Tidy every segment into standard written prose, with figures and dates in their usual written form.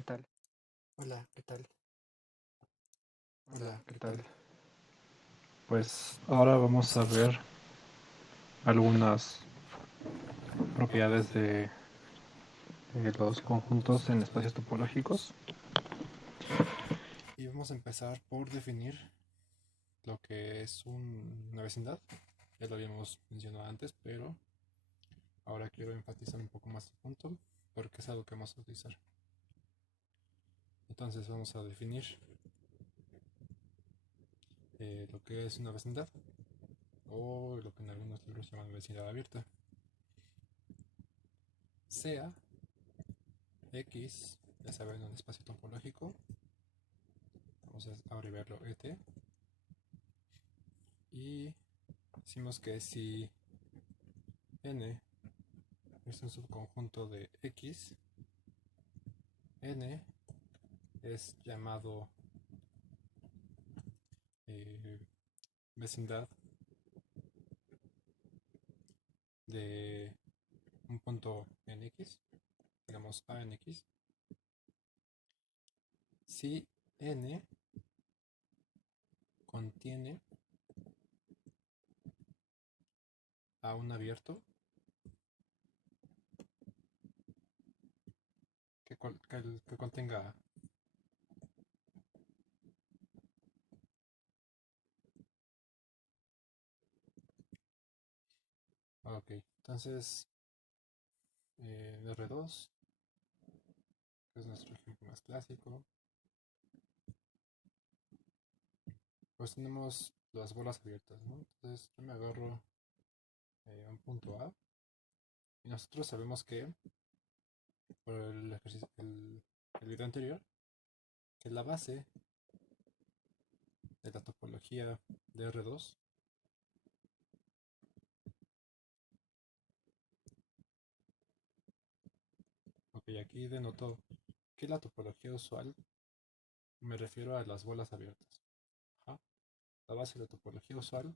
¿qué tal? Hola, ¿qué tal? Hola, Hola, ¿qué ¿qué tal? tal? Pues ahora vamos a ver algunas propiedades de los conjuntos en espacios topológicos. Y vamos a empezar por definir lo que es una vecindad. Ya lo habíamos mencionado antes, pero ahora quiero enfatizar un poco más el punto porque es algo que vamos a utilizar. Entonces vamos a definir lo que es una vecindad o lo que en algunos libros llaman vecindad abierta. Sea X, ya saben, un espacio topológico. Vamos a abreviarlo ET. Y decimos que si N es un subconjunto de X, N es llamado eh, vecindad de un punto en X, digamos A en X, si N contiene a un abierto que contenga A. Ok, entonces R2, que es nuestro ejemplo más clásico, pues tenemos las bolas abiertas, ¿no? Entonces yo me agarro un punto A y nosotros sabemos que por el ejercicio, el video anterior, que la base de la topología de R2, ok, aquí denotó que la topología usual me refiero a las bolas abiertas. Ajá. La base de la topología usual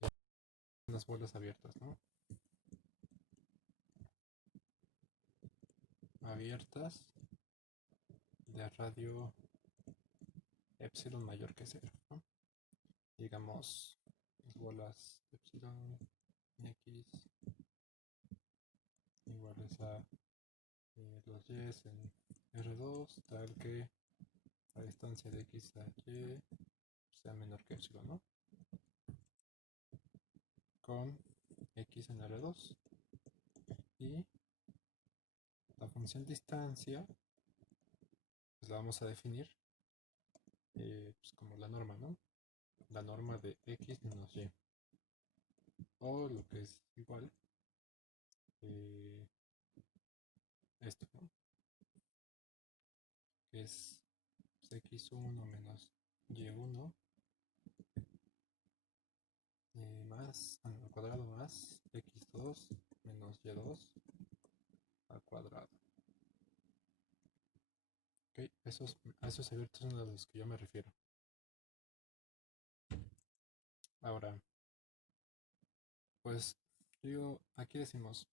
son las bolas abiertas, ¿no? Abiertas de radio epsilon mayor que cero, ¿no? Digamos, las bolas epsilon x iguales a los y en R2, tal que la distancia de x a y sea menor que epsilon, ¿no? Con x en R2 y la función distancia pues la vamos a definir pues como la norma, ¿no? La norma de x menos y, o lo que es igual eh, esto, ¿no? Que es pues, x1 menos y1 más al cuadrado más x2 menos y2 al cuadrado. ¿Okay? A esos abiertos son a los que yo me refiero. Ahora, pues digo, aquí decimos,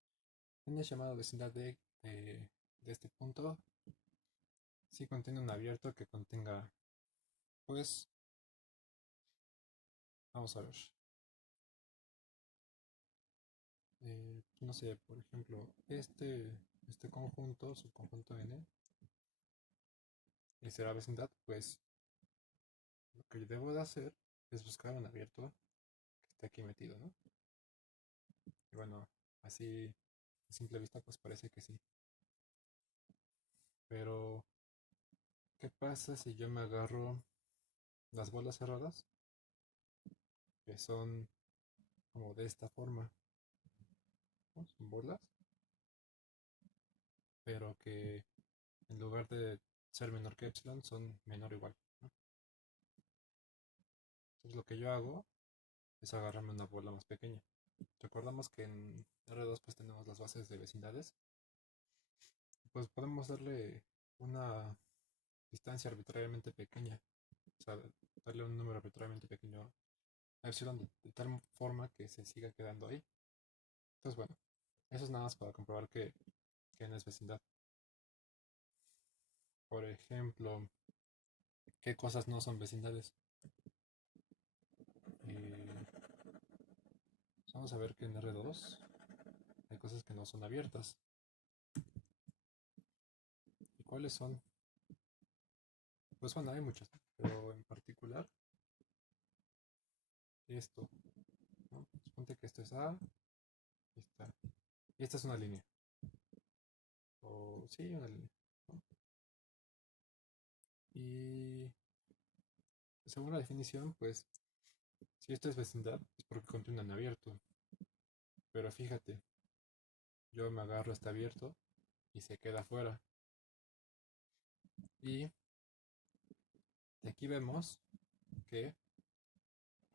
n es llamado vecindad de este punto si contiene un abierto que contenga, pues, vamos a ver, no sé, por ejemplo, este conjunto, subconjunto n, y será vecindad, pues lo que yo debo de hacer es buscar un abierto que esté aquí metido, ¿no? Y bueno, así a simple vista pues parece que sí. Pero, ¿qué pasa si yo me agarro las bolas cerradas? Que son como de esta forma, ¿no? Son bolas, pero que en lugar de ser menor que epsilon son menor o igual, ¿no? Entonces lo que yo hago es agarrarme una bola más pequeña. Recordamos que en R2 pues tenemos las bases de vecindades. Pues podemos darle una distancia arbitrariamente pequeña. O sea, darle un número arbitrariamente pequeño a epsilon de tal forma que se siga quedando ahí. Entonces bueno, eso es nada más para comprobar que no es vecindad. Por ejemplo, ¿qué cosas no son vecindades? Eh, Vamos a ver que en R2 hay cosas que no son abiertas. ¿Y cuáles son? Pues bueno, hay muchas, pero en particular esto, ¿no? Suponte que esto es A, esta, y esta es una línea. O sí, una línea, ¿no? Y según la definición, pues si esto es vecindad, es porque contiene un abierto. Pero fíjate, yo me agarro este abierto y se queda fuera. Y de aquí vemos que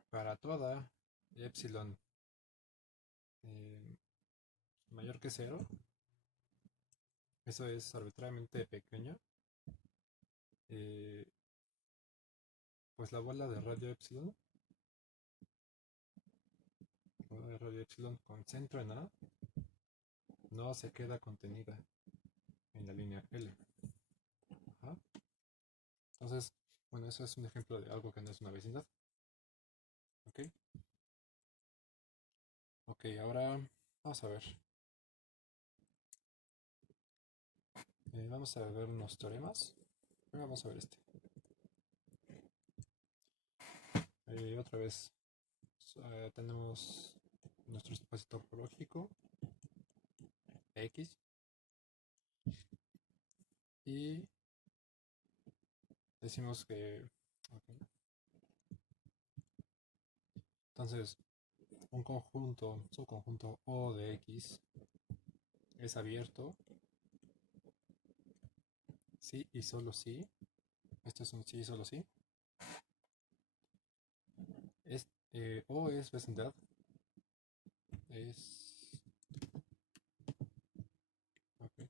para toda epsilon eh, mayor que cero, eso es arbitrariamente pequeño, eh, pues la bola de radio epsilon, la bola de radio epsilon con centro en A, no se queda contenida en la línea L. Ajá. Entonces, bueno, eso es un ejemplo de algo que no es una vecindad. ¿Ok? Ok, ahora vamos a ver. Vamos a ver unos teoremas. Vamos a ver este. Otra vez tenemos nuestro espacio topológico X y decimos que okay. Entonces un conjunto, subconjunto O de X es abierto sí y solo sí. Esto es un sí y solo sí. O es vecindad. Es okay,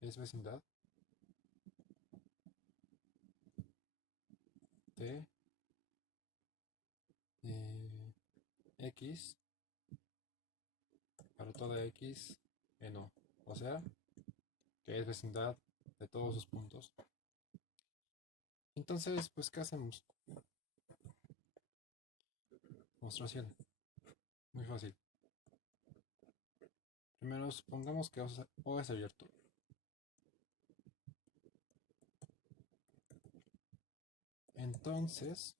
es vecindad de X para toda X en O. O sea, que es vecindad de todos sus puntos. Entonces, pues, ¿qué hacemos? Demostración. Muy fácil. Primero, supongamos que O es abierto. Entonces,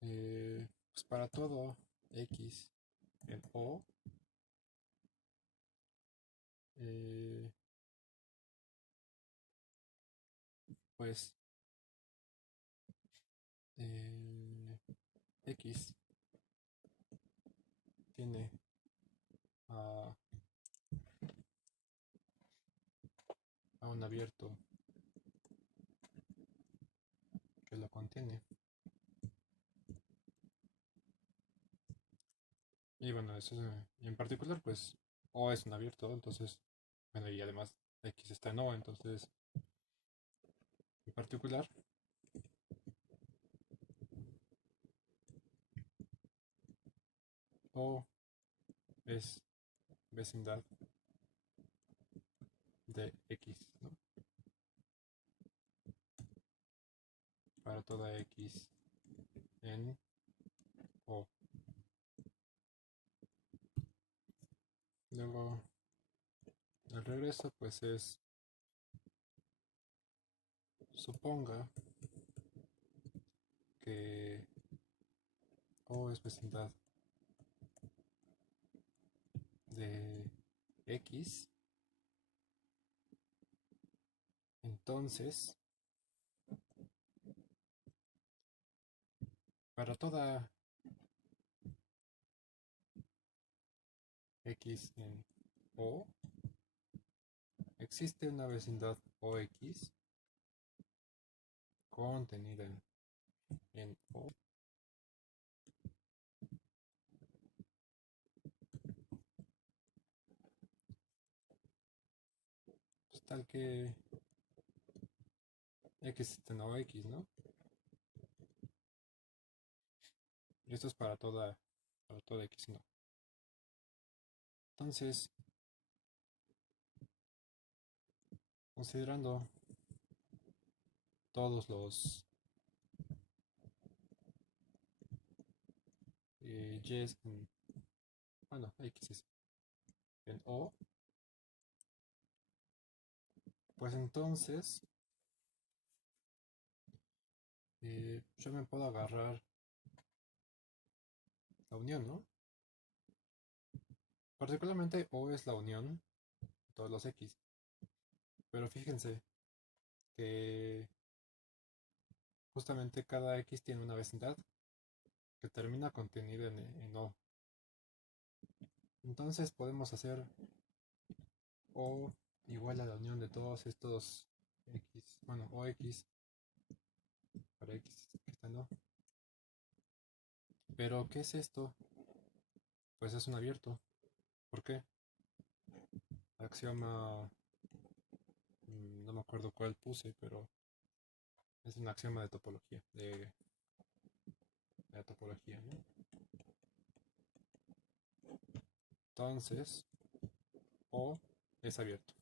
pues para todo X en O, eh, pues eh, X tiene a, a un abierto que lo contiene. Y bueno, eso en particular, pues O es un abierto, entonces, bueno, y además X está en O, entonces, en particular, O es vecindad de X, ¿no? Para toda X en O. Luego, el regreso, pues es, suponga que O es vecindad de X, entonces, para toda X en O, existe una vecindad OX contenida en O, pues tal que X está en OX, ¿no? Y esto es para toda X, ¿no? Entonces, considerando todos los Y's en, bueno, X's en O, pues entonces yo me puedo agarrar la unión, ¿no? Particularmente O es la unión de todos los X, pero fíjense que justamente cada X tiene una vecindad que termina contenida en O. Entonces podemos hacer O igual a la unión de todos estos X, bueno, OX para X que está en O. Pero, ¿qué es esto? Pues es un abierto. ¿Por qué? Axioma, no me acuerdo cuál puse, pero es un axioma de topología, de la topología, ¿no? Entonces, O es abierto.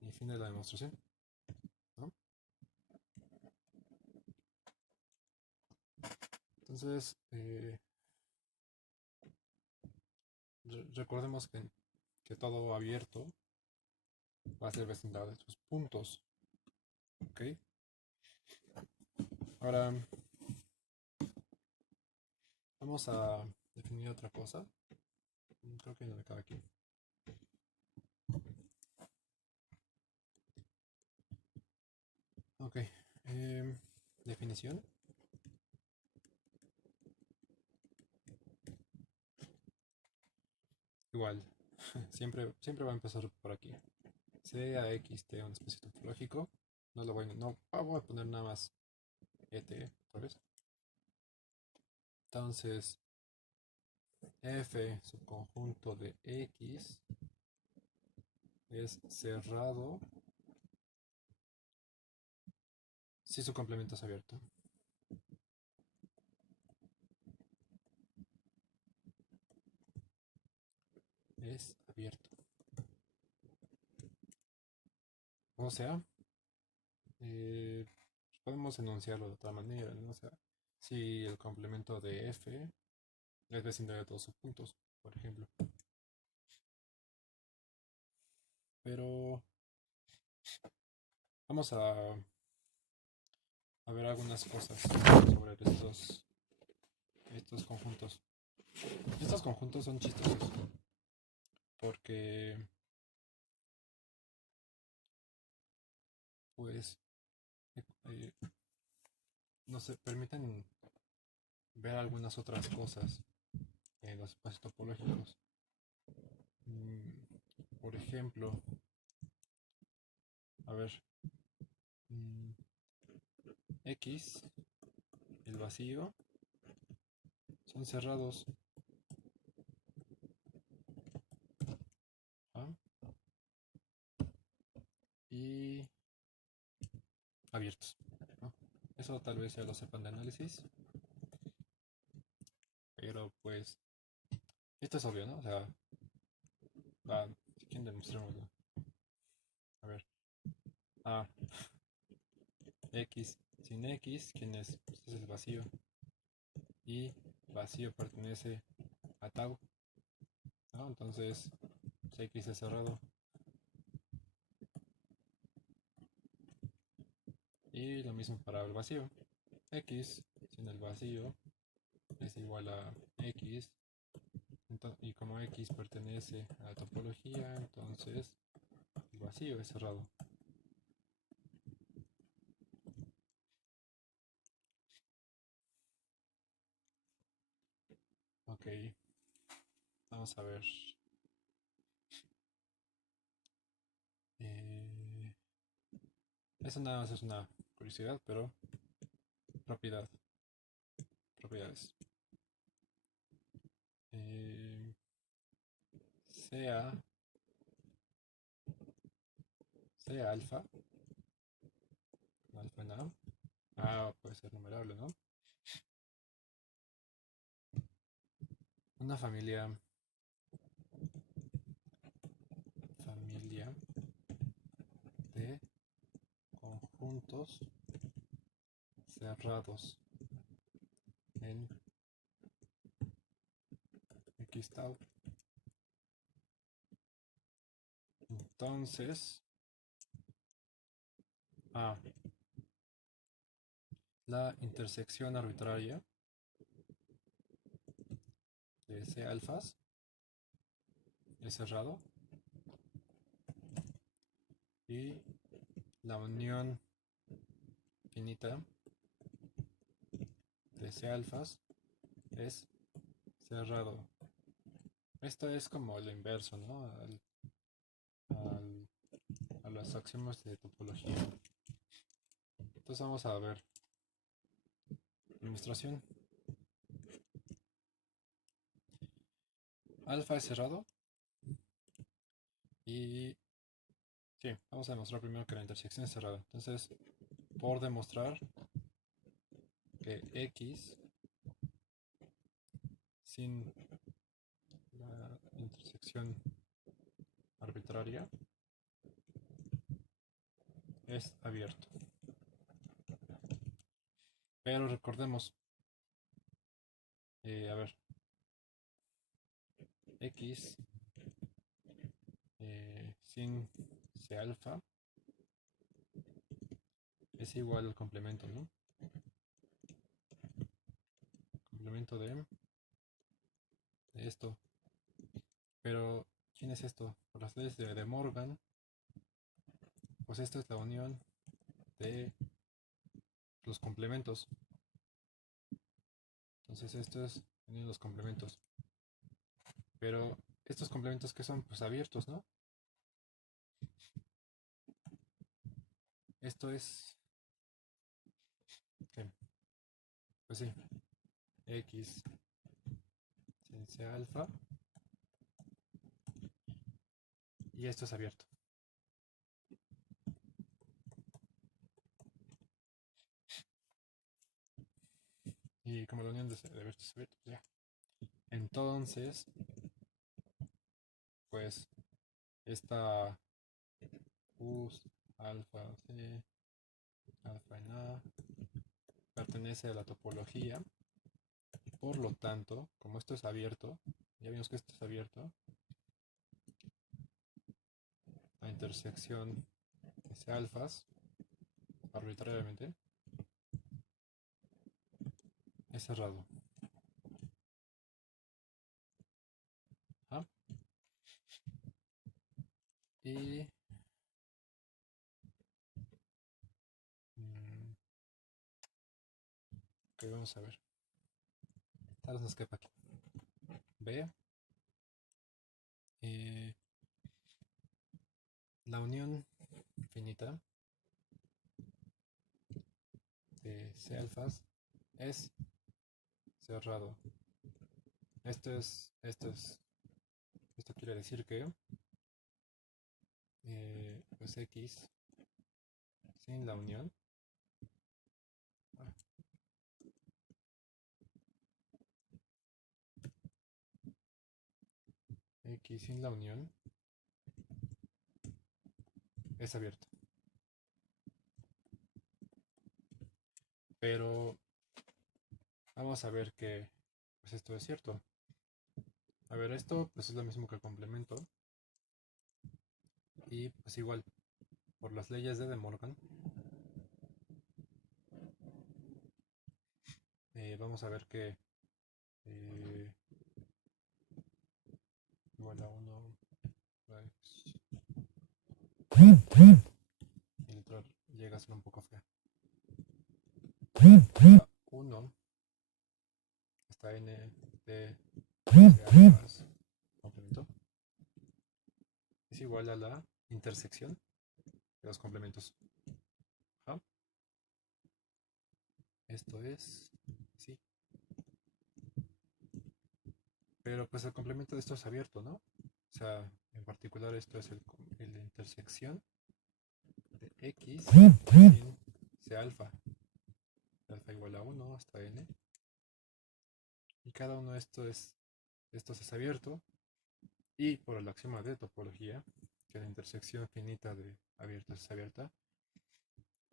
Y fin de la demostración, ¿no? Entonces, recordemos que todo abierto va a ser vecindad de estos puntos, ¿ok? Ahora, vamos a definir otra cosa. Creo que no me cabe aquí. Ok, definición. Igual, siempre va a empezar por aquí. Sea X T un espacio topológico. No lo voy, no, voy a poner nada más ET otra vez. Entonces, F subconjunto de X es cerrado si su complemento es abierto. Es abierto. O sea, eh, podemos enunciarlo de otra manera, ¿no? O sea, si el complemento de F es vecindario de todos sus puntos, por ejemplo. Pero vamos a ver algunas cosas sobre estos conjuntos. Estos conjuntos son chistosos porque pues eh, nos permiten ver algunas otras cosas en los espacios topológicos. Mm, por ejemplo, a ver, mm, X, el vacío, son cerrados, ¿ah? Y abiertos, ¿no? Eso tal vez ya lo sepan de análisis, pero pues esto es obvio, ¿no? O sea, si quieren demostrémoslo. A ver, A, X sin X, ¿quién es? Pues es el vacío. Y vacío pertenece a tau, ¿no? Entonces, si X es cerrado. Y lo mismo para el vacío. X sin el vacío es igual a X. Y como X pertenece a la topología, entonces el vacío es cerrado. Ok, vamos a ver. Eh, eso nada más es una curiosidad, pero propiedades. Eh, sea, sea alfa, alfa en A. Puede ser numerable, ¿no? Una familia puntos cerrados en X tau. Entonces, la intersección arbitraria de C alfas es cerrado y la unión finita de C alfas es cerrado. Esto es como lo inverso, ¿no? A los axiomas de topología. Entonces vamos a ver demostración. Alfa es cerrado y sí, vamos a demostrar primero que la intersección es cerrada. Entonces, por demostrar que X sin la intersección arbitraria es abierto. Pero recordemos, a ver, X sin C alfa es igual al complemento, ¿no? Complemento de esto. Pero, ¿quién es esto? Por las leyes de De Morgan, pues esta es la unión de los complementos. Entonces esto es unión de los complementos. Pero estos complementos que son pues abiertos, ¿no? Esto es ¿qué? Pues sí, X sin C alfa y esto es abierto. Y como la unión de abiertos es abierto, pues ya. Entonces, pues esta U alfa C alfa en A pertenece a la topología. Por lo tanto, como esto es abierto, ya vimos que esto es abierto, la intersección de C alfas arbitrariamente es cerrado. ¿Ah? Y ok, vamos a ver. Tal vez nos quepa aquí. B. La unión finita de C alfas es cerrado. Esto quiere decir que pues X sin la unión X sin la unión es abierto. Pero vamos a ver que pues esto es cierto. A ver, esto pues es lo mismo que el complemento. Y pues igual, por las leyes de De Morgan, vamos a ver que igual a 1 el letra llega a ser un poco fea. 1 hasta n de alfas complemento es igual a la intersección de los complementos. ¿Ah? Esto es sí. Pero pues el complemento de esto es abierto, ¿no? O sea, en particular esto es la intersección de X sin C alfa. Alfa igual a 1 hasta n. Y cada uno de estos es abierto. Y por el axioma de topología, que la intersección finita de abiertos es abierta,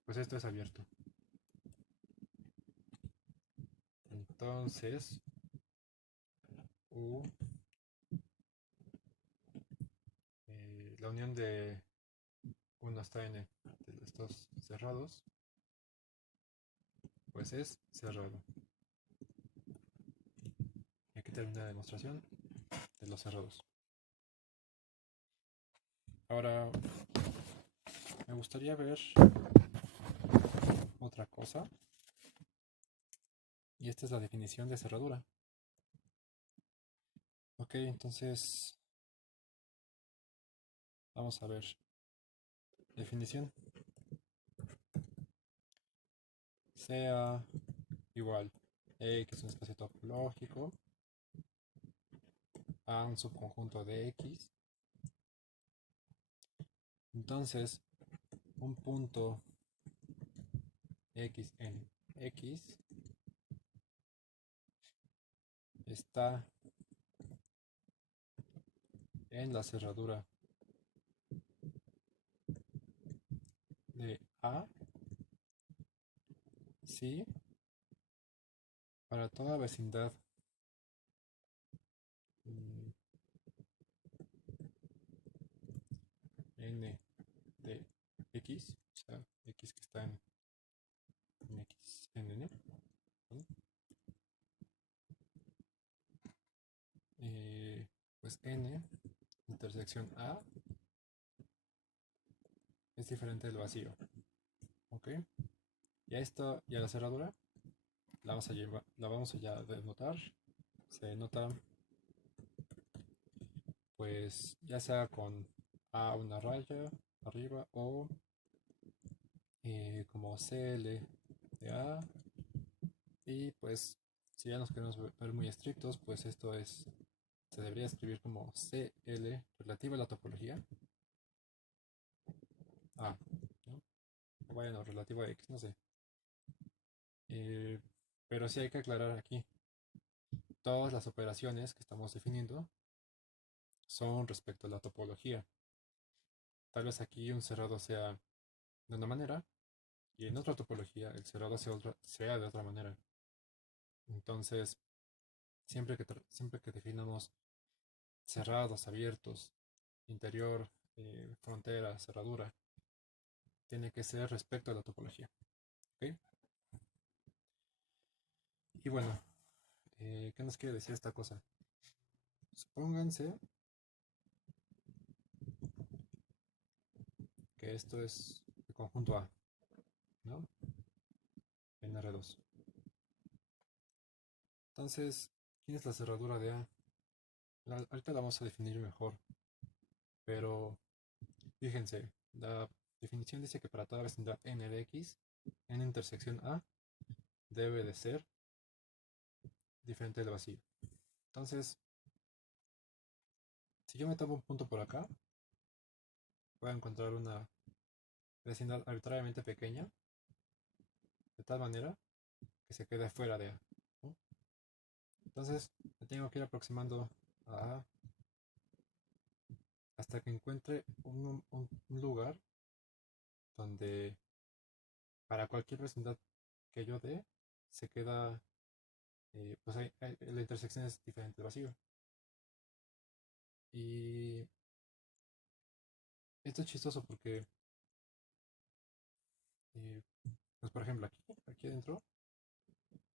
pues esto es abierto. Entonces, U, la unión de 1 hasta n de estos cerrados, pues es cerrado. Y aquí termina la demostración de los cerrados. Ahora, me gustaría ver otra cosa. Y esta es la definición de cerradura. Ok, entonces vamos a ver. Definición. Sea igual X es un espacio topológico a un subconjunto de X. Entonces, un punto X en X está en la cerradura de A si para toda vecindad n de X, o sea, X que está en X en N, ¿no? Pues N intersección A es diferente del vacío. ¿Ok? Y a esto, y a la cerradura, la vamos a ya denotar. Se denota, pues, ya sea con A una raya arriba o como CL de A. Y pues, si ya nos queremos ver muy estrictos, pues esto se debería escribir como CL relativa a la topología A, ¿no? O bueno, relativo a X, no sé. Pero sí hay que aclarar aquí, todas las operaciones que estamos definiendo son respecto a la topología. Tal vez aquí un cerrado sea de una manera y en otra topología el cerrado sea de otra manera. Entonces, siempre que definamos cerrados, abiertos, interior, frontera, cerradura, tiene que ser respecto a la topología. ¿Ok? Y bueno, ¿qué nos quiere decir esta cosa? Supónganse que esto es el conjunto A, ¿no? En R2. Entonces, ¿quién es la cerradura de A? Ahorita la vamos a definir mejor, pero fíjense, la definición dice que para toda vecindad n de x, n intersección A debe de ser diferente del vacío. Entonces, si yo me tomo un punto por acá, voy a encontrar una vecindad arbitrariamente pequeña, de tal manera que se quede fuera de A, ¿no? Entonces, me tengo que ir aproximando a A hasta que encuentre un lugar donde para cualquier vecindad que yo dé, se queda, pues la intersección es diferente del vacío. Y esto es chistoso porque, eh, pues por ejemplo, aquí adentro,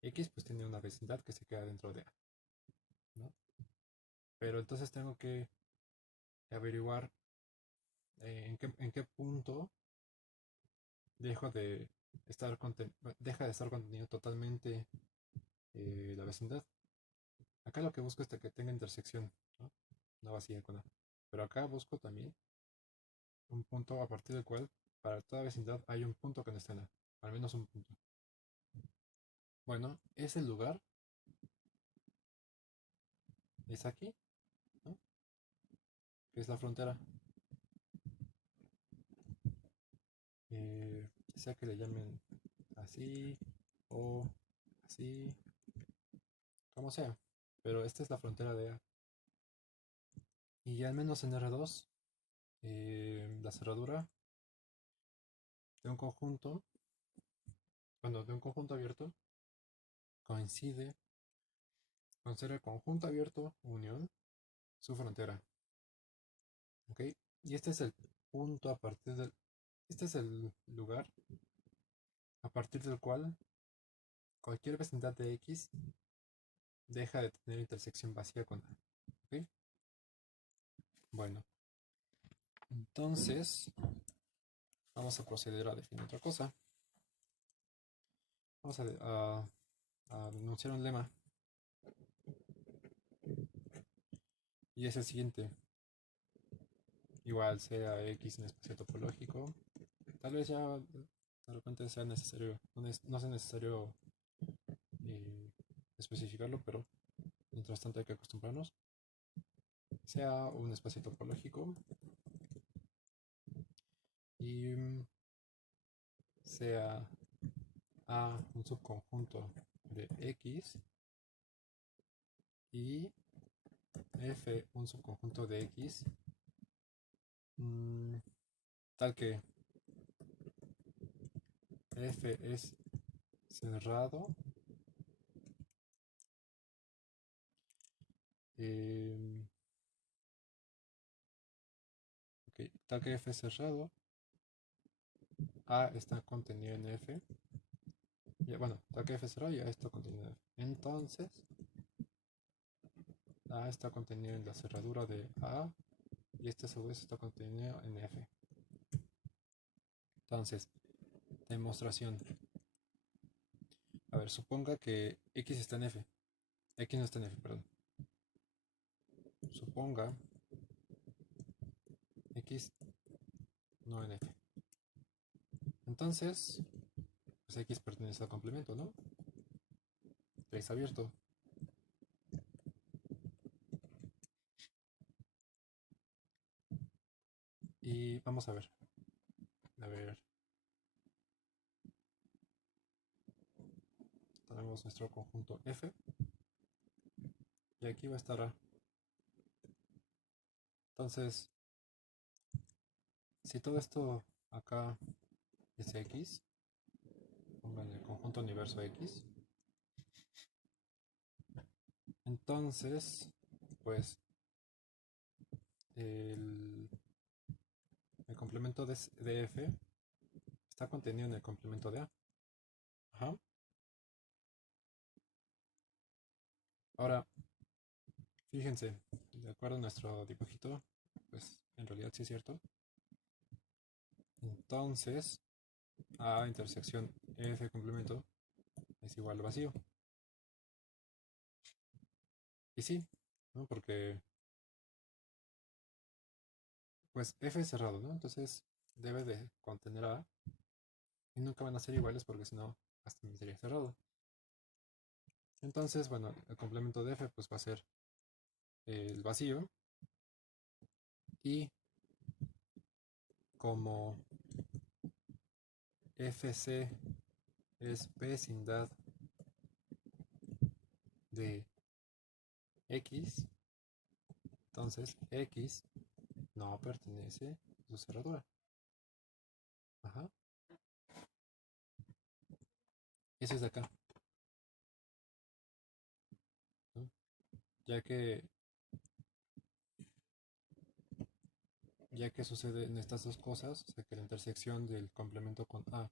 X pues tiene una vecindad que se queda dentro de A, ¿no? Pero entonces tengo que averiguar en qué punto dejo de estar deja de estar contenido totalmente la vecindad. Acá lo que busco es que tenga intersección, ¿no? Una vacía con A. Pero acá busco también un punto a partir del cual para toda vecindad hay un punto que no está en A. Al menos un punto. Bueno, ese lugar es aquí, ¿no? Que es la frontera. Sea que le llamen así o así, como sea. Pero esta es la frontera de A. Y al menos en R2, la cerradura de un conjunto, de un conjunto abierto, coincide con ser el conjunto abierto unión su frontera. ¿Ok? Y este es el punto a partir del... Este es el lugar a partir del cual cualquier vecindad de X deja de tener intersección vacía con A. ¿Ok? Bueno, entonces vamos a proceder a definir otra cosa. Vamos a denunciar un lema. Y es el siguiente. Igual sea X en espacio topológico. Tal vez ya de repente sea necesario, no sea necesario eh, especificarlo, pero mientras tanto hay que acostumbrarnos. Sea un espacio topológico y sea A un subconjunto de X y F un subconjunto de X, tal que F es cerrado, eh, okay, tal que F es cerrado, A está contenido en F, y, bueno, tal que F es cerrado y A está contenido en F. Entonces, A está contenido en la cerradura de A y este a su vez está contenido en F. Entonces, demostración. A ver, suponga que X está en F. X no está en F, perdón. Suponga X no en F. Entonces, pues X pertenece al complemento, ¿no? Está abierto. Y vamos a ver. A ver. Tenemos nuestro conjunto F. Y aquí va a estar A. Entonces, si todo esto acá es X, pongan el conjunto universo X. Entonces, pues el, el complemento de F está contenido en el complemento de A. Ajá. Ahora, fíjense, de acuerdo a nuestro dibujito, pues en realidad sí es cierto. Entonces, A intersección F complemento es igual al vacío. Y sí, ¿no? Porque pues F es cerrado, ¿no? Entonces debe de contener A y nunca van a ser iguales porque si no, hasta sería cerrado. Entonces, bueno, el complemento de F pues va a ser el vacío y como FC es vecindad de X, entonces X no pertenece a su cerradura. Ajá. Eso es de acá, ¿no? Ya que ya que suceden estas dos cosas, o sea que la intersección del complemento con A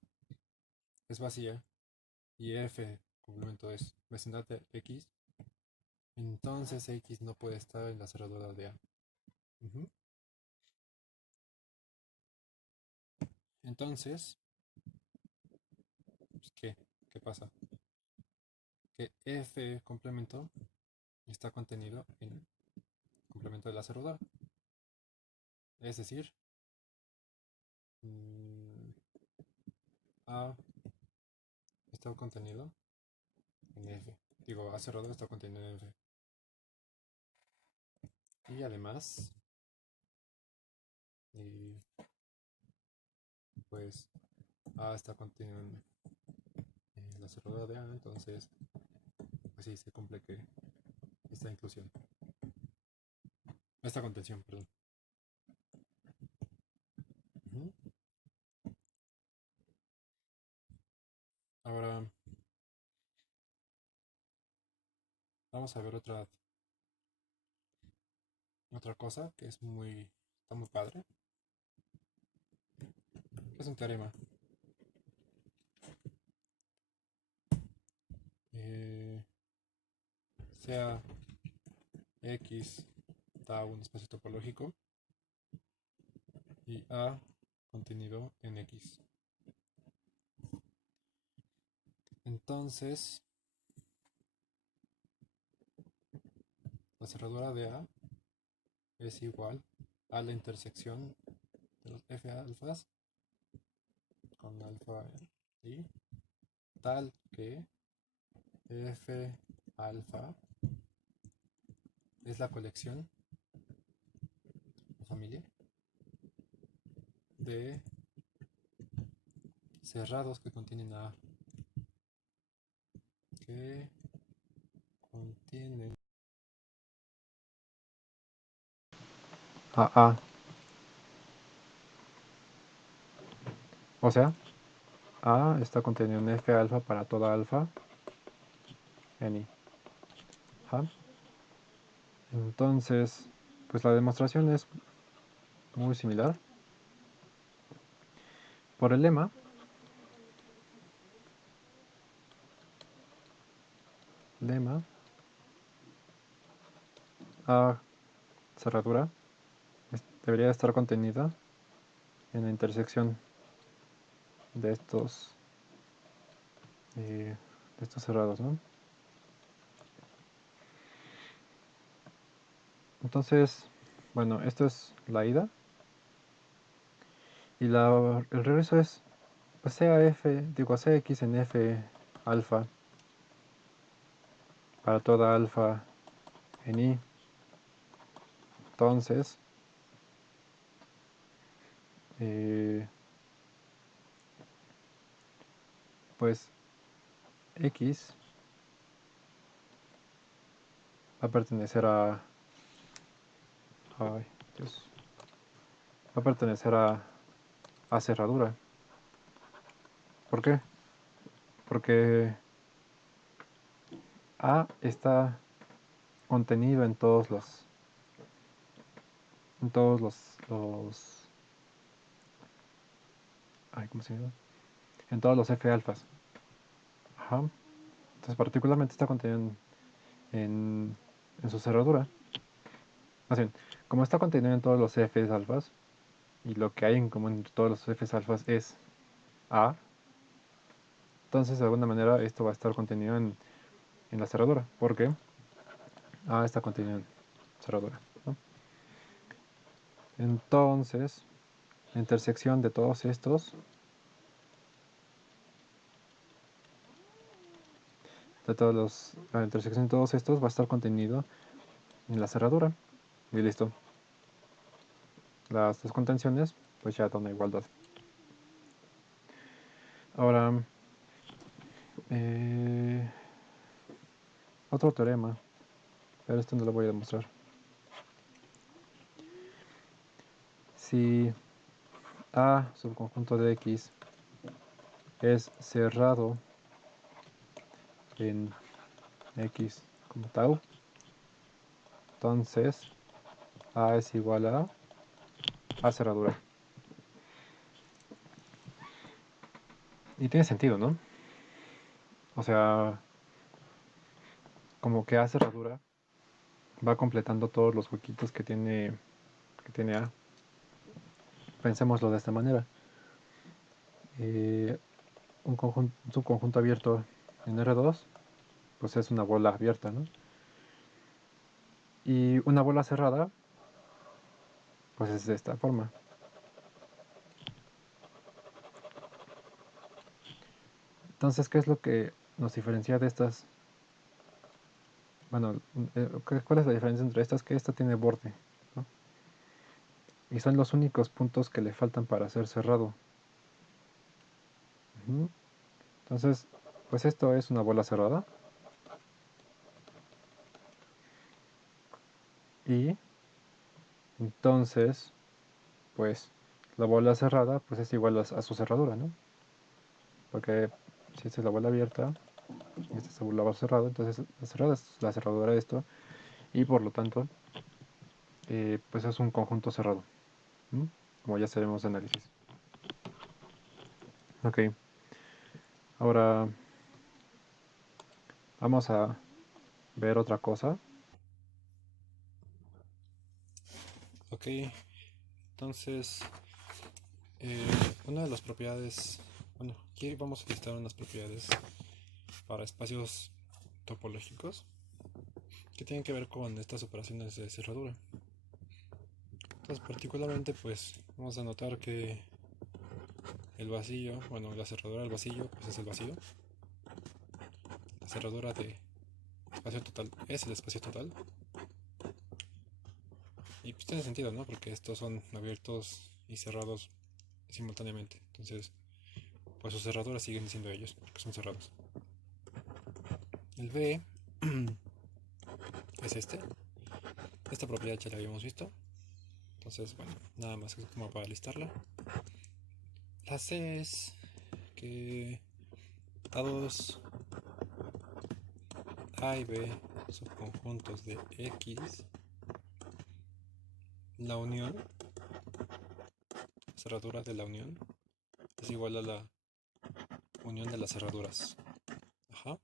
es vacía y F complemento es vecindad de X, entonces X no puede estar en la cerradura de A. Ujú. Entonces, pues, ¿qué pasa? Que F complemento está contenido en el complemento de la cerradura. Es decir, A está contenido en F. Digo, A cerrado está contenido en F. Y además, pues A está contenido en la cerradura de A, entonces, pues sí, se cumple que esta inclusión, esta contención, perdón. Ujú. Ahora vamos a ver otra cosa que está muy padre. Es un teorema. Eh, sea X da un espacio topológico y A contenido en X. Entonces, la cerradura de A es igual a la intersección de los F alfas con alfa y tal que F alfa es la colección o familia de cerrados que contienen A, que contienen A. O sea, A está contenido en F alfa para toda alfa en I. Ajá. Entonces, pues la demostración es muy similar. Por el lema, A cerradura debería estar contenida en la intersección de estos cerrados, ¿no? Entonces, bueno, esto es la ida. Y el regreso es, pues sea X en F alfa para toda alfa en I. Entonces, pues X va a pertenecer ay, Dios, va a pertenecer a cerradura. ¿Por qué? Porque A está contenido en todos ¿cómo se llama? En todos los F alfas. Ajá. Entonces particularmente está contenido en su cerradura. Más bien, como está contenido en todos los F alfas, y lo que hay en común entre todos los F alfas es A, entonces de alguna manera esto va a estar contenido en la cerradura, porque A está contenido en cerradura, ¿no? Entonces, la intersección de todos estos, la intersección de todos estos va a estar contenido en la cerradura, y listo. Las dos contenciones, pues ya dan una igualdad. Ahora, otro teorema, pero esto no lo voy a demostrar. Si A subconjunto de X es cerrado en X como tau, entonces A es igual a cerradura. Y tiene sentido, ¿no? O sea, como que A cerradura va completando todos los huequitos que tiene A. Pensémoslo de esta manera. Un subconjunto abierto en R2, pues es una bola abierta, ¿no? Y una bola cerrada, pues es de esta forma. Entonces, ¿qué es lo que nos diferencia de estas? Bueno, ¿cuál es la diferencia entre estas? Que esta tiene borde, ¿no? Y son los únicos puntos que le faltan para ser cerrado. Entonces, pues esto es una bola cerrada. Y entonces, pues la bola cerrada pues es igual a su cerradura, ¿no? Porque Si esta es la bola abierta, y esta es el lado cerrado, entonces la cerrada es la cerradura de esto, y por lo tanto, pues es un conjunto cerrado, ¿m? Como ya sabemos de análisis. Ok, ahora vamos a ver otra cosa. Ok, entonces una de las propiedades, bueno, aquí vamos a listar unas propiedades para espacios topológicos que tienen que ver con estas operaciones de cerradura. Entonces, particularmente, pues vamos a notar que el vacío, bueno, la cerradura del vacío, pues es el vacío. La cerradura de espacio total es el espacio total. Y pues tiene sentido, ¿no? Porque estos son abiertos y cerrados simultáneamente. Entonces, pues sus cerraduras siguen siendo ellos, porque son cerrados. El B es este. Esta propiedad ya la habíamos visto. Entonces, bueno, nada más como para listarla. La C es que dados A y B subconjuntos de X, la unión, la cerradura de la unión, es igual a la unión de las cerraduras. Ajá.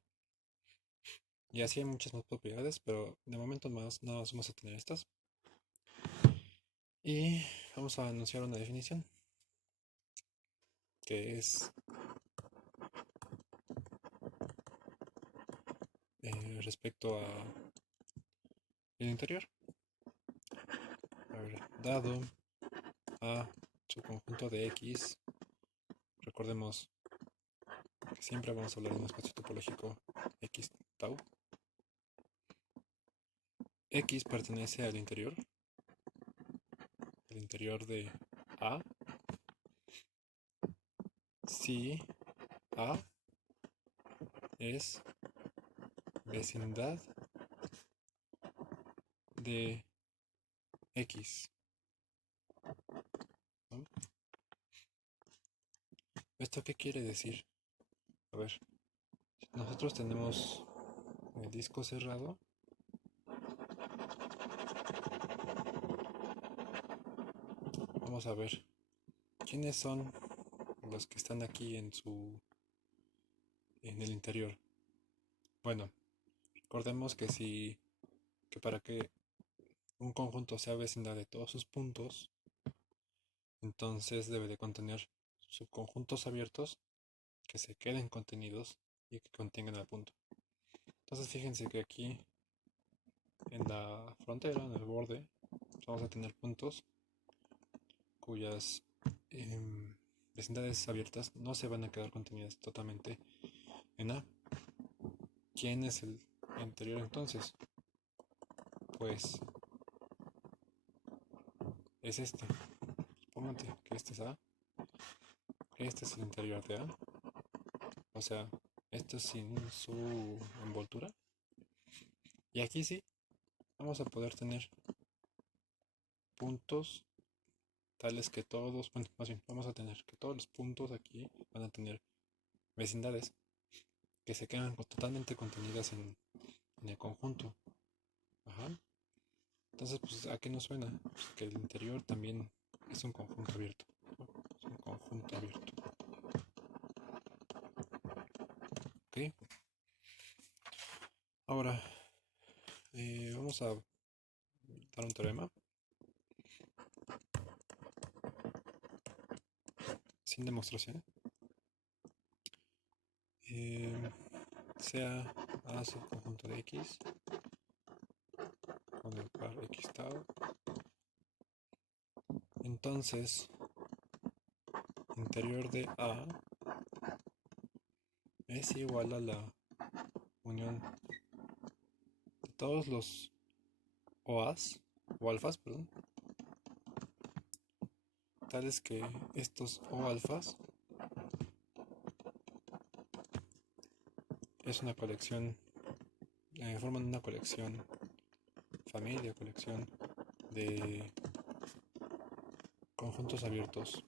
Y así hay muchas más propiedades, pero de momento más nada más vamos a tener estas. Y vamos a anunciar una definición que es respecto a el interior. A ver, dado a su conjunto de X, recordemos que siempre vamos a hablar de un espacio topológico X tau. X pertenece al interior de A, si A es vecindad de X, ¿no? ¿Esto qué quiere decir? A ver, nosotros tenemos el disco cerrado. Vamos a ver quiénes son los que están aquí en el interior. Bueno, recordemos que para que un conjunto sea vecindad de todos sus puntos, entonces debe de contener subconjuntos abiertos que se queden contenidos y que contengan al punto. Entonces fíjense que aquí en la frontera, en el borde, vamos a tener puntos cuyas vecindades abiertas no se van a quedar contenidas totalmente en A. ¿Quién es el interior entonces? Pues es este. Supóngate que este es A. Este es el interior de A. O sea, esto es sin su envoltura. Y aquí sí, vamos a poder tener puntos tales que todos, bueno, más bien, vamos a tener que todos los puntos aquí van a tener vecindades que se quedan totalmente contenidas en el conjunto. Ajá. Entonces, pues, ¿a qué nos suena? Pues que el interior también es un conjunto abierto. ¿No? Es un conjunto abierto. ¿Ok? Ahora, vamos a dar un teorema sin demostración. Sea A subconjunto de X con el par X tau. Entonces, interior de A es igual a la unión de todos los OAs o alfas, perdón, tales que estos O alfas es una colección, forman una colección familia, colección de conjuntos abiertos.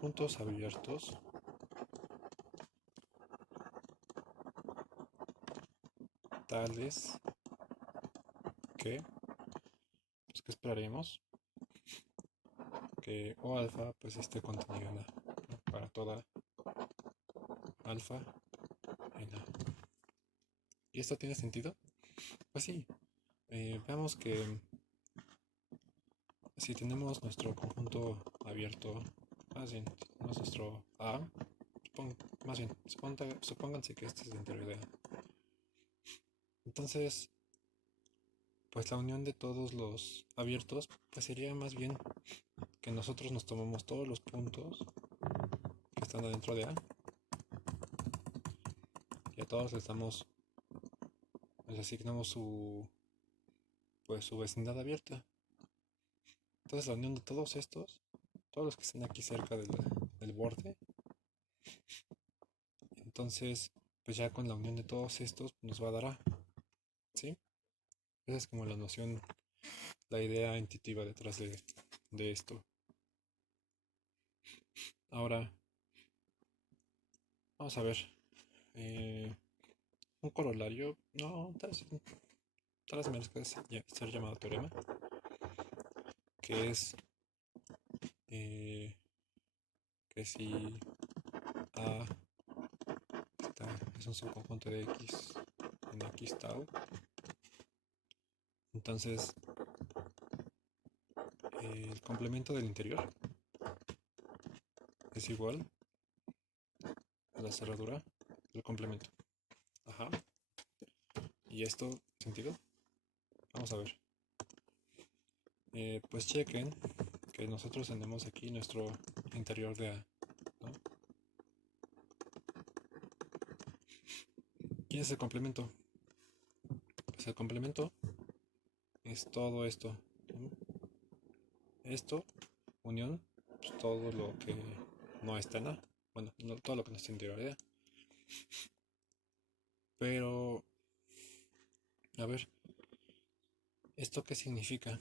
puntos abiertos tales que, pues, que esperaremos que O alfa pues esté contenido en A, ¿no? Para toda alfa en A. ¿Y esto tiene sentido? Pues sí. Veamos que si tenemos nuestro conjunto abierto, más bien, si tenemos nuestro A, más bien, supónganse que este es el interior de A. Entonces, pues la unión de todos los abiertos, pues sería más bien que nosotros nos tomamos todos los puntos que están adentro de A y a todos les asignamos pues su vecindad abierta. Entonces la unión de todos estos, todos los que están aquí cerca del borde, entonces pues ya con la unión de todos estos nos va a dar A, ¿sí? Esa es como la noción, la idea intuitiva detrás de esto. Ahora, vamos a ver. Un corolario, no, tal vez merezca ser llamado teorema, que es eh, que si A es un subconjunto de X en X tau, entonces el complemento del interior es igual a la cerradura del complemento. Ajá. ¿Y esto sentido? Vamos a ver. Pues chequen que nosotros tenemos aquí nuestro interior de A, ¿no? ¿Quién es el complemento? Pues el complemento es todo esto, ¿no? Esto, unión, pues todo lo que no está en A. Bueno, no, todo lo que no está en interior de A. Pero, a ver, ¿esto qué significa?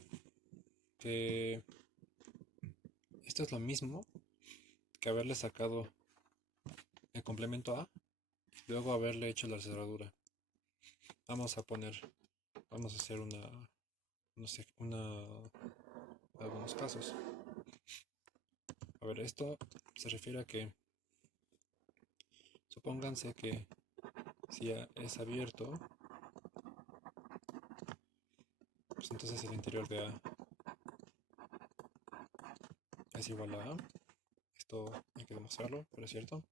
Que esto es lo mismo que haberle sacado el complemento A y luego haberle hecho la cerradura. Vamos a hacer no sé, algunos casos. A ver, esto se refiere a que supónganse que si A es abierto, pues entonces el interior de A es igual a A. Esto hay que demostrarlo, pero es cierto.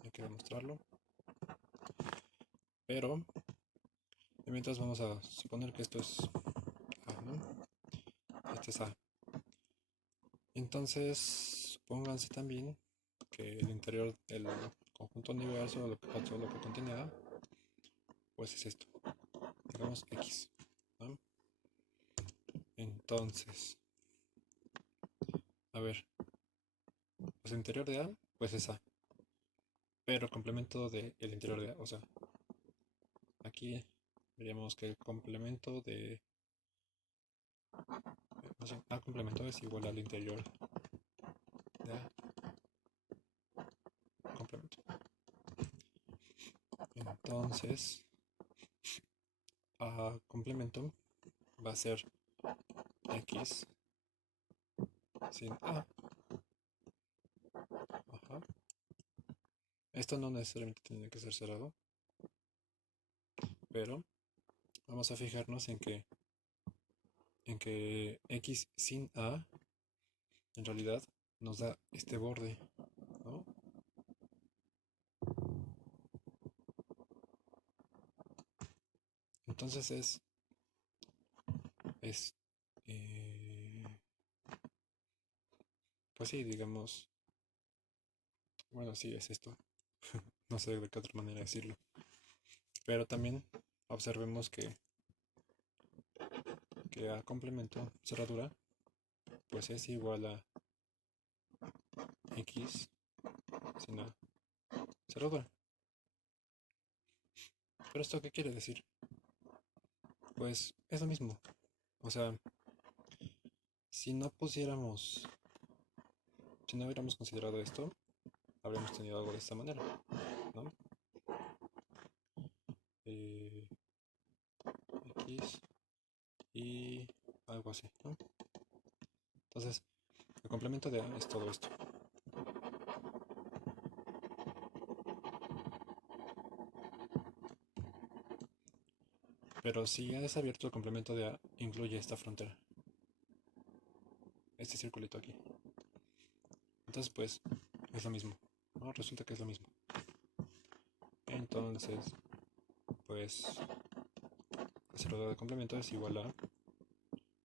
Hay que demostrarlo. Pero, mientras vamos a suponer que esto es A, ¿no? Este es A. Entonces, supónganse también que el interior del conjunto universo, todo lo que contiene A, pues es esto. Digamos X, ¿no? Entonces, a ver, pues el interior de A, pues es A. Pero complemento del interior de A, o sea, aquí veríamos que el complemento A complemento es igual al interior de A complemento. Entonces, A complemento va a ser X sin A. Ajá. Esto no necesariamente tiene que ser cerrado, pero vamos a fijarnos en que X sin A en realidad nos da este borde, ¿no? Entonces es, eh, pues sí, digamos, bueno, sí, es esto. No sé de qué otra manera decirlo. Pero también observemos que A complemento cerradura, pues es igual a X sin A cerradura. ¿Pero esto qué quiere decir? Pues es lo mismo. O sea, si no pusiéramos si no hubiéramos considerado esto, habríamos tenido algo de esta manera, ¿no? X y algo así, ¿no? Entonces, el complemento de A es todo esto. Pero si ya es abierto, el complemento de A incluye esta frontera, este circulito aquí. Entonces, pues, es lo mismo, ¿no? Resulta que es lo mismo. Entonces, pues, la cerradura de complemento es igual a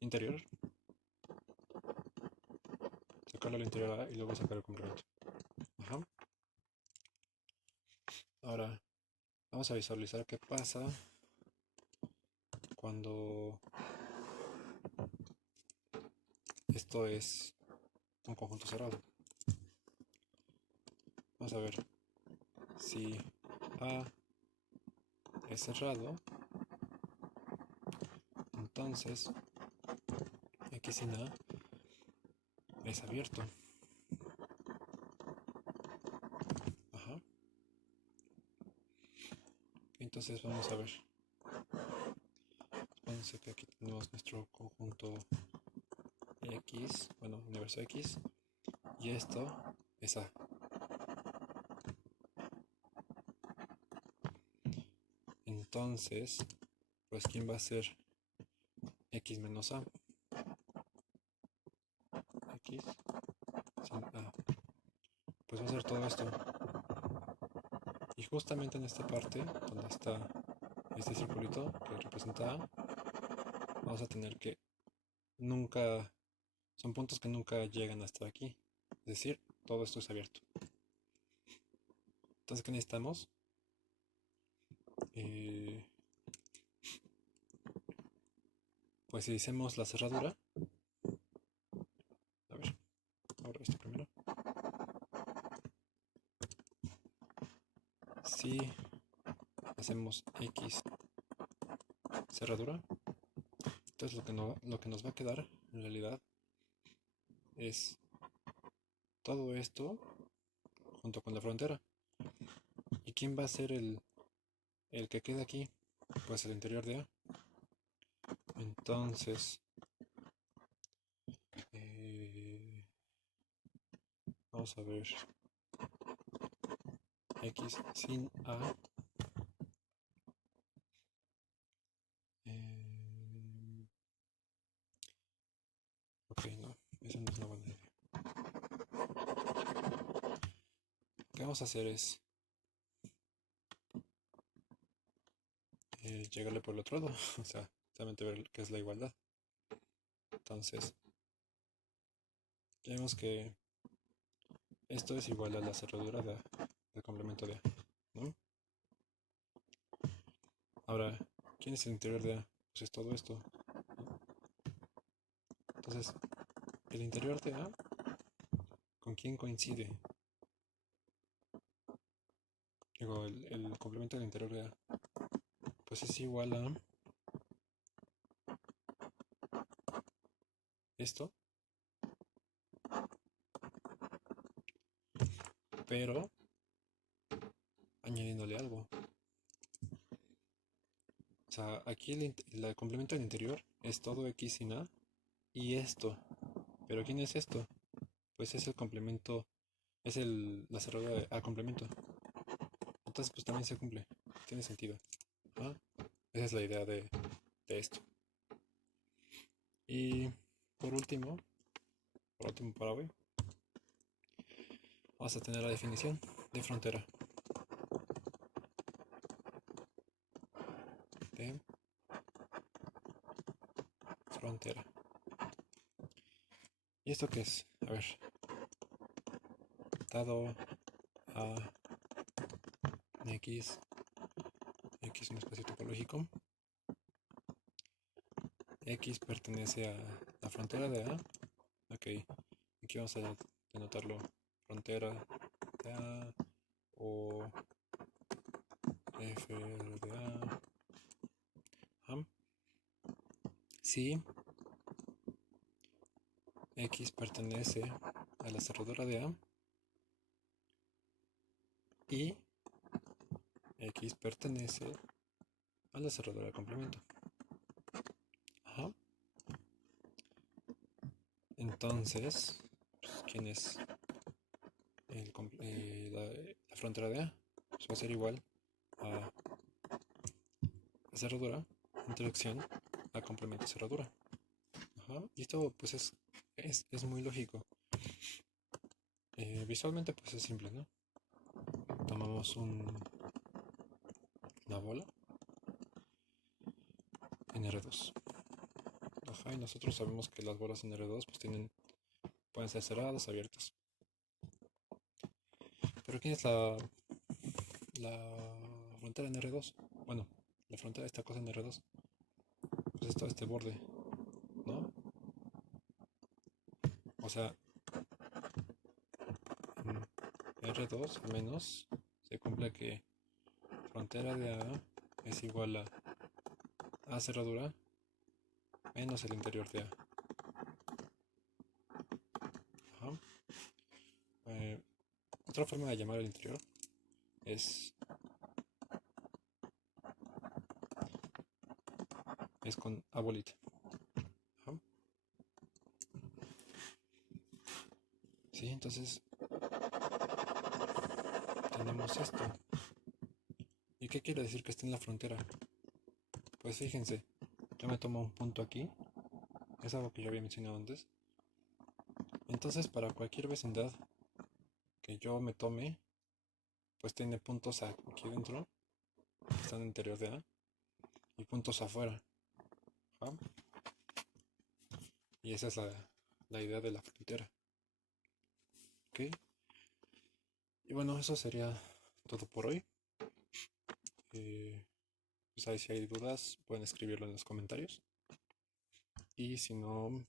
interior, sacarlo al interior A y luego sacar el complemento. Ajá. Ahora, vamos a visualizar qué pasa cuando esto es un conjunto cerrado. Vamos a ver si A es cerrado, entonces X sin A es abierto. Ajá. Entonces vamos a ver. Supónganse que aquí tenemos nuestro conjunto X, bueno, universo X, y esto es A. Entonces, pues ¿quién va a ser X menos A? X sin A. Pues va a ser todo esto. Y justamente en esta parte, donde está este circulito que representa A, vamos a tener que nunca, son puntos que nunca llegan hasta aquí. Es decir, todo esto es abierto. Entonces, ¿qué necesitamos? Pues si hacemos la cerradura, a ver, abro esto primero. Si hacemos X cerradura, entonces lo que nos va a quedar en realidad es todo esto junto con la frontera. ¿Y quién va a ser el que queda aquí? Pues el interior de A. Entonces, vamos a ver X sin A. Ok, no, esa no es una buena idea. Lo que vamos a hacer es llegarle por el otro lado, o sea, solamente ver qué es la igualdad. Entonces, tenemos que esto es igual a la cerradura del complemento de A, ¿no? Ahora, ¿quién es el interior de A? Pues es todo esto, ¿no? Entonces, el interior de A, ¿con quién coincide? Digo, el complemento del interior de A, pues es igual a esto, pero añadiéndole algo. O sea, aquí el complemento del interior es todo X sin A y esto. ¿Pero quién es esto? Pues es el complemento, es la cerradura de A complemento. Entonces, pues también se cumple. Tiene sentido. ¿Ah? Esa es la idea de esto. Y por último para hoy, vamos a tener la definición de frontera. De frontera. ¿Y esto qué es? A ver. Dado a X, X un espacio topológico, X pertenece a la frontera de A. Ok, aquí vamos a denotarlo frontera de A o F de A. Si X pertenece a la cerradura de A y X pertenece a la cerradura de complemento. Ajá. Entonces, pues, ¿quién es la frontera de A? Pues va a ser igual a la cerradura, interacción a complemento cerradura. Ajá. Y esto pues es muy lógico. Visualmente pues es simple, ¿no? Tomamos una bola en R2. Ajá, y nosotros sabemos que las bolas en R2 pues pueden ser cerradas, abiertas. Pero ¿quién es la frontera en R2? Bueno, la frontera de esta cosa en R2 pues es todo este borde, ¿no? O sea, en R2 al menos se cumple que frontera de A es igual a cerradura menos el interior de A. Ajá. Otra forma de llamar al interior es con abolita. Ajá. Sí, entonces tenemos esto. ¿Y qué quiere decir que esté en la frontera? Pues fíjense, yo me tomo un punto aquí, es algo que yo había mencionado antes. Entonces para cualquier vecindad que yo me tome, pues tiene puntos aquí dentro, que están en el interior de A, y puntos afuera. Ajá. Y esa es la idea de la frontera. ¿Ok? Y bueno, eso sería todo por hoy. Pues ahí si hay dudas pueden escribirlo en los comentarios. Y si no,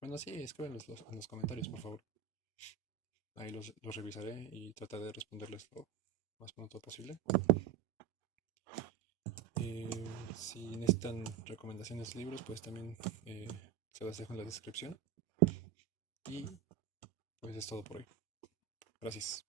bueno, sí, escríbenlos en los comentarios, por favor. Ahí los revisaré y trataré de responderles lo más pronto posible. Si necesitan recomendaciones de libros, pues también se las dejo en la descripción. Y pues es todo por hoy. Gracias.